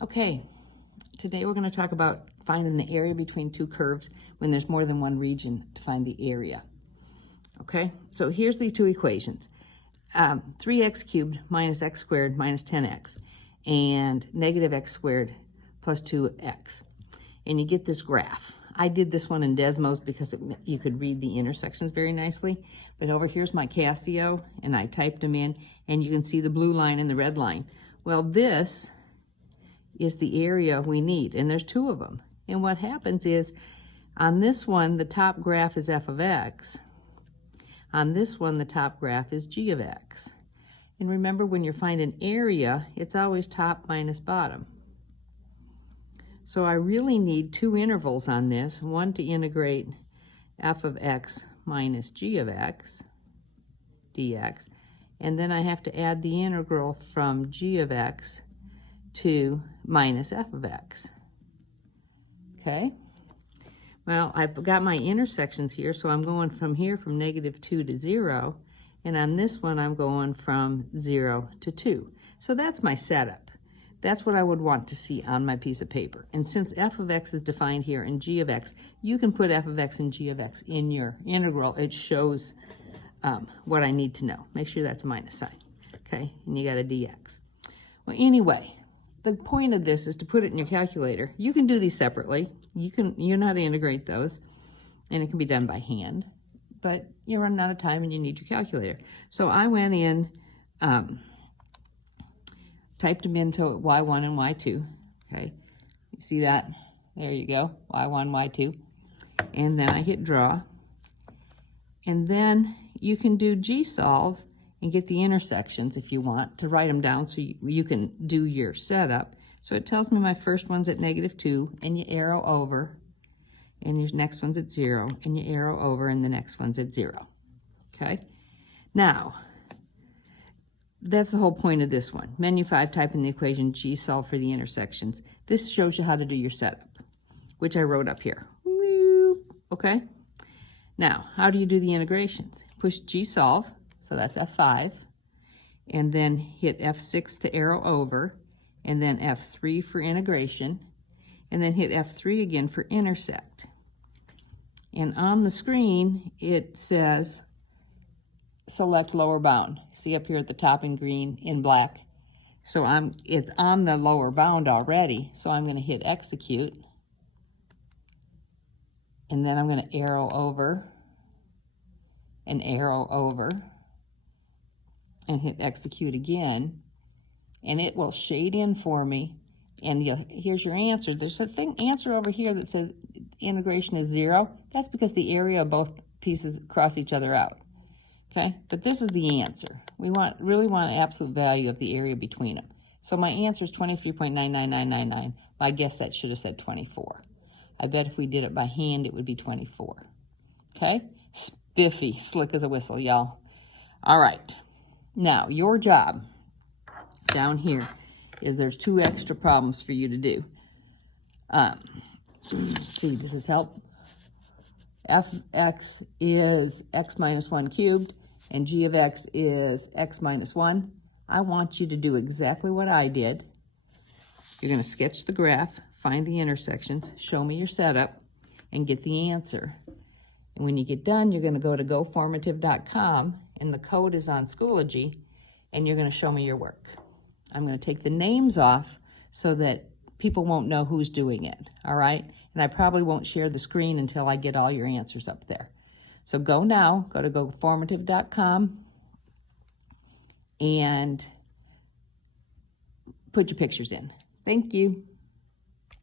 Okay, today we're going to talk about finding the area between two curves when there's more than one region to find the area. Okay, so here's the two equations. 3x cubed minus x squared minus 10x and negative x squared plus 2x. And you get this graph. I did this one in Desmos because you could read the intersections very nicely. But over here's my Casio, and I typed them in, and you can see the blue line and the red line. Well, this is the area we need, and there's two of them. And what happens is, on this one, the top graph is f of x. On this one, the top graph is g of x. And remember, when you're finding area, it's always top minus bottom. So I really need two intervals on this, one to integrate f of x minus g of x dx, and then I have to add the integral from g of x to minus f of x. Okay? Well, I've got my intersections here, so I'm going from here from -2 to 0, and on this one I'm going from 0 to 2. So that's my setup. That's what I would want to see on my piece of paper. And since f of x is defined here and g of x, you can put f of x and g of x in your integral. It shows what I need to know. Make sure that's a minus sign, okay? And you got a dx. Well, anyway, the point of this is to put it in your calculator. You can do these separately. You know how to integrate those, and it can be done by hand, but you're running out of time and you need your calculator. So I went in, typed them into y1 and y2, okay? You see that? There you go, y1, y2. And then I hit draw. And then you can do G-solve and get the intersections if you want to write them down so you can do your setup. So it tells me my first one's at -2, and you arrow over, and your next one's at 0, and you arrow over, and the next one's at 0, okay? Now, that's the whole point of this one. Menu 5, type in the equation G-solve for the intersections. This shows you how to do your setup, which I wrote up here. Okay? Now, how do you do the integrations? Push G-solve, so that's F5, and then hit F6 to arrow over, and then F3 for integration, and then hit F3 again for intersect. And on the screen, it says select lower bound. See up here at the top in green, in black. So it's on the lower bound already, so I'm going to hit execute. And then I'm going to arrow over and hit execute again. And it will shade in for me. And here's your answer. There's a answer over here that says integration is 0. That's because the area of both pieces cross each other out. Okay, but this is the answer. We really want an absolute value of the area between them. So my answer is 23.99999. I guess that should have said 24. I bet if we did it by hand, it would be 24. Okay, spiffy, slick as a whistle, y'all. All right, now your job down here is there's 2 extra problems for you to do. See, does this help? F of x is x minus 1 cubed, and g of x is x minus 1. I want you to do exactly what I did. You're going to sketch the graph, find the intersections, show me your setup, and get the answer. And when you get done, you're going to go to goformative.com, and the code is on Schoology, and you're going to show me your work. I'm going to take the names off so that people won't know who's doing it, all right? And I probably won't share the screen until I get all your answers up there. So go now, go to goformative.com and put your pictures in. Thank you.